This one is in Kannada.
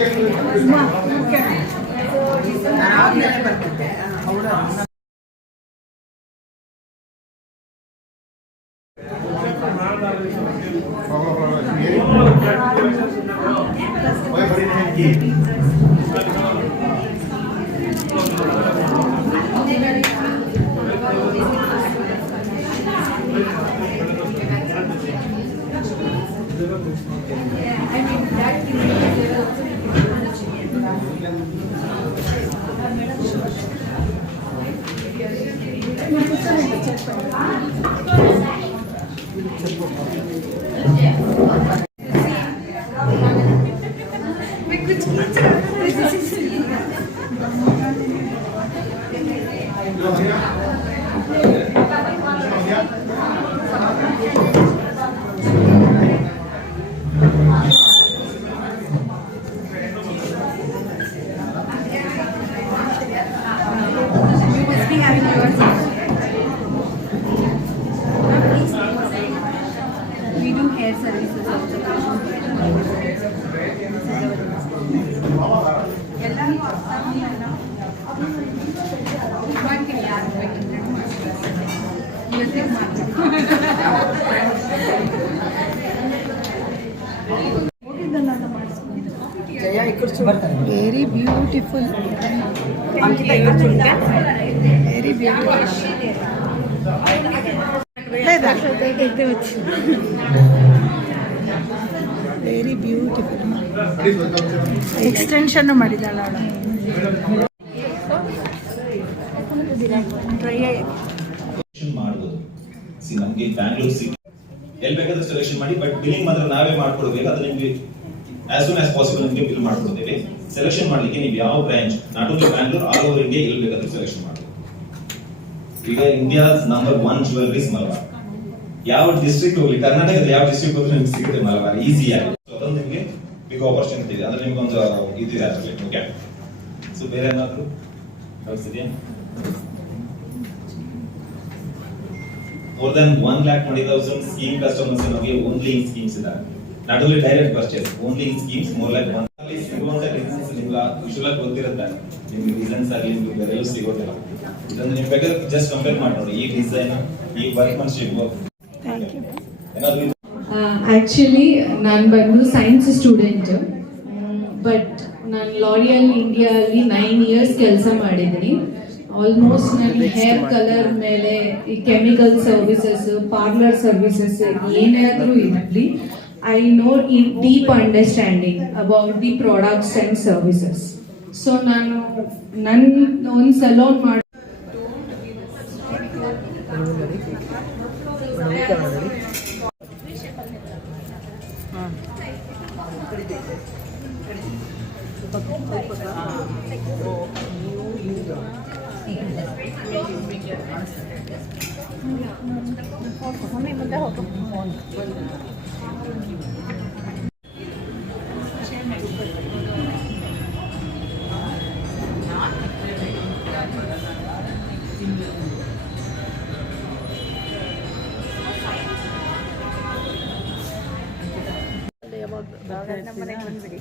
We do hair services also. Very beautiful. Very beautiful. Very beautiful. Extension ಮಾಡಿದಾಳ ಮಾಡಬಹುದು. ಸಿ ನಮಗೆ ಬ್ಯಾಂಗ್ಳೂರ್ ಸಿಟಿ ಎಲ್ಲಿ ಬೇಕಾದ್ರೂ ಸೆಲೆಕ್ಷನ್ ಮಾಡಿ, ಬಟ್ ಬಿಲ್ಲಿಂಗ್ ಮಾತ್ರ ನಾವೇ ಮಾಡ್ಕೊಡ್ಬೇಕು. ಅದು ನಿಮಗೆ ಆಸ್ ಸೂನ್ ಆಸ್ ಪಾಸಿಬಲ್ ನಿಮಗೆ ಬಿಲ್ ಮಾಡ್ಕೊಡ್ತೇವೆ. ಸೆಲೆಕ್ಷನ್ ಮಾಡ್ಲಿಕ್ಕೆ ನೀವು ಯಾವ branch, not only Bangalore, all over India ಎಲ್ಲಿ ಬೇಕಾದ್ರೂ ಸೆಲೆಕ್ಷನ್ ಮಾಡಬಹುದು. ಈಗ ಇಂಡಿಯಾ ನಂಬರ್ 1 ಜ್ಯುವೆಲರೀಸ್ ಮಲಬಾರ್. ಯಾವ ಡಿಸ್ಟ್ರಿಕ್ಟ್ ಹೋಗ್ಲಿ, ಕರ್ನಾಟಕದ ಯಾವ ಡಿಸ್ಟ್ರಿಕ್ಟ್ ಹೋದ್ರೆ ನಿಮ್ಗೆ ಸಿಗುತ್ತೆ ಮಲಬಾರ್ ಈಸಿಯಾಗಿ. ಅದೊಂದು ನಿಮಗೆ ಬಿಗ್ ಆಪರ್ಚುನಿಟಿ ಇದೆ, ಅಂದ್ರೆ ನಿಮ್ಗೆ ಒಂದು ಇದಿದೆ ಅದರಲ್ಲಿ. ಓಕೆ, ಸೊ ಬೇರೆ ಏನಾದ್ರು ಡೌಟ್ಸ್ ಇದೆಯಾ? More than 1,20,000 scheme customers ನಮಗೆ only in schemes ಇದ್ದಾರೆ. Not only direct purchase, only in schemes, more like one. ಅಲ್ಲಿ ಸಿಗುವಂತ ಡಿಸೈನ್ಸ್ ನಿಮ್ಗೆ ವಿಷುವಲ್ ಗೊತ್ತಿರುತ್ತೆ, ನಿಮ್ಗೆ ಡಿಸೈನ್ಸ್ ಆಗಲಿ ನಿಮ್ಗೆ ಬೇರೆಲ್ಲೂ ಸಿಗೋದಿಲ್ಲ. ಇದನ್ನು ನೀವು ಬೇಕಾದ್ರೆ ಜಸ್ಟ್ ಕಂಪೇರ್ ಮಾಡಿ ನೋಡಿ, ಈ ಡಿಸೈನ್, ಈ ವರ್ಕ್ಮನ್ಶಿಪ್. Thank you. ಆಕ್ಚುಲಿ ನಾನು ಬಂದು ಸೈನ್ಸ್ ಸ್ಟೂಡೆಂಟ್, ಬಟ್ ನಾನು ಲಾರಿಯಲ್ ಇಂಡಿಯಾ ಅಲ್ಲಿ 9 years ಕೆಲಸ ಮಾಡಿದ್ದೀನಿ. ಆಲ್ಮೋಸ್ಟ್ ನನ್ನ ಹೇರ್ ಕಲರ್ ಮೇಲೆ ಈ ಕೆಮಿಕಲ್ ಸರ್ವಿಸಸ್, ಪಾರ್ಲರ್ ಸರ್ವಿಸಸ್ ಏನಾದರೂ ಇರಲಿ, I know in deep understanding about the products and services. So ನಾನು ಒಂದು ಸಲೂನ್ ಮಾಡಿ ಮುಂದೆ ಹೋಗು. ನಮ್ಮ ಮನೆಗೆ ಬಂದ್ಬಿಡಿ.